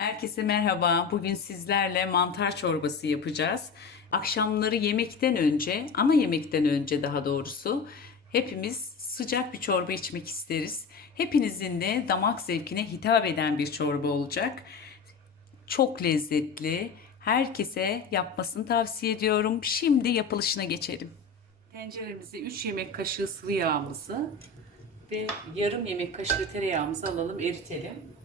Herkese merhaba. Bugün sizlerle mantar çorbası yapacağız. Akşamları yemekten önce, ana yemekten önce daha doğrusu hepimiz sıcak bir çorba içmek isteriz. Hepinizin de damak zevkine hitap eden bir çorba olacak. Çok lezzetli. Herkese yapmasını tavsiye ediyorum. Şimdi yapılışına geçelim. Tenceremize 3 yemek kaşığı sıvı yağımızı ve yarım yemek kaşığı tereyağımızı alalım, eritelim.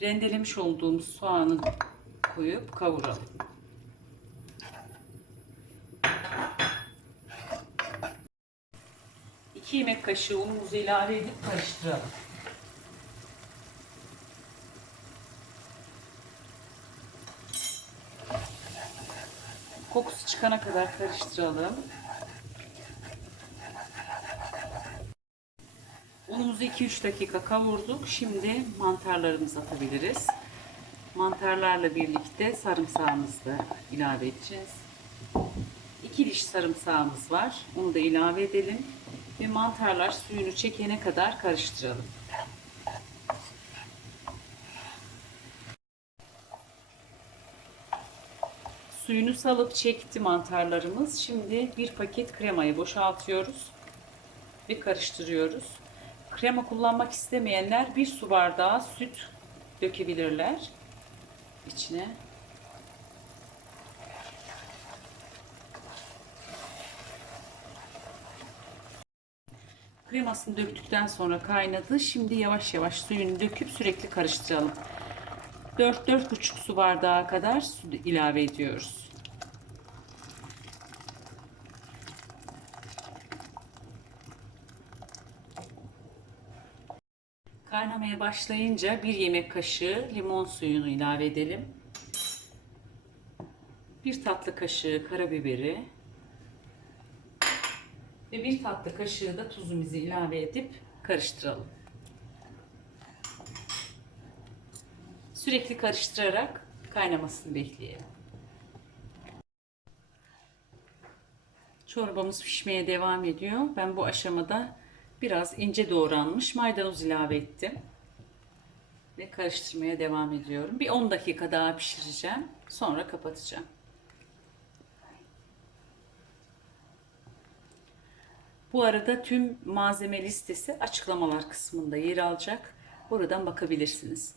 Rendelemiş olduğumuz soğanı koyup kavuralım. İki yemek kaşığı unumuzu ilave edip karıştıralım. Kokusu çıkana kadar karıştıralım. Unumuzu 2-3 dakika kavurduk. Şimdi mantarlarımızı atabiliriz. Mantarlarla birlikte sarımsağımızı da ilave edeceğiz. 2 diş sarımsağımız var. Onu da ilave edelim. Ve mantarlar suyunu çekene kadar karıştıralım. Suyunu salıp çekti mantarlarımız. Şimdi bir paket kremayı boşaltıyoruz ve karıştırıyoruz. Krema kullanmak istemeyenler bir su bardağı süt dökebilirler içine. Kremasını döktükten sonra kaynadı. Şimdi yavaş yavaş suyunu döküp sürekli karıştıralım. 4-4,5 su bardağı kadar su ilave ediyoruz. Kaynamaya başlayınca bir yemek kaşığı limon suyunu ilave edelim. Bir tatlı kaşığı karabiberi ve bir tatlı kaşığı da tuzumuzu ilave edip karıştıralım. Sürekli karıştırarak kaynamasını bekleyelim. Çorbamız pişmeye devam ediyor. Ben bu aşamada biraz ince doğranmış maydanoz ilave ettim. Ve karıştırmaya devam ediyorum. Bir 10 dakika daha pişireceğim. Sonra kapatacağım. Bu arada tüm malzeme listesi açıklamalar kısmında yer alacak. Oradan bakabilirsiniz.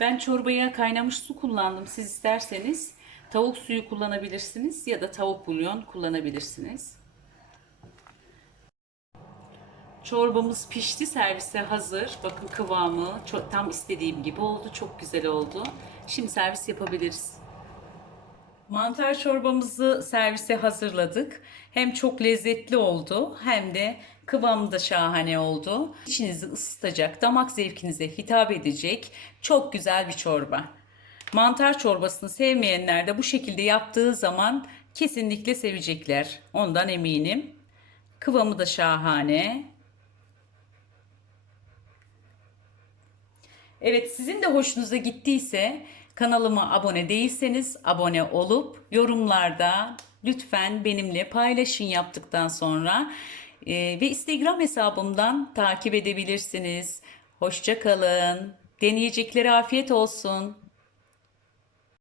Ben çorbaya kaynamış su kullandım. Siz isterseniz tavuk suyu kullanabilirsiniz ya da tavuk bulyon kullanabilirsiniz. Çorbamız pişti, servise hazır. Bakın kıvamı çok tam istediğim gibi oldu. Çok güzel oldu. Şimdi servis yapabiliriz. Mantar çorbamızı servise hazırladık. Hem çok lezzetli oldu hem de kıvamı da şahane oldu. İçinizi ısıtacak, damak zevkinize hitap edecek çok güzel bir çorba. Mantar çorbasını sevmeyenler de bu şekilde yaptığı zaman kesinlikle sevecekler. Ondan eminim. Kıvamı da şahane. Evet sizin de hoşunuza gittiyse kanalıma abone değilseniz abone olup yorumlarda lütfen benimle paylaşın yaptıktan sonra Ee, ve Instagram hesabımdan takip edebilirsiniz. Hoşça kalın. Deneyeceklere afiyet olsun.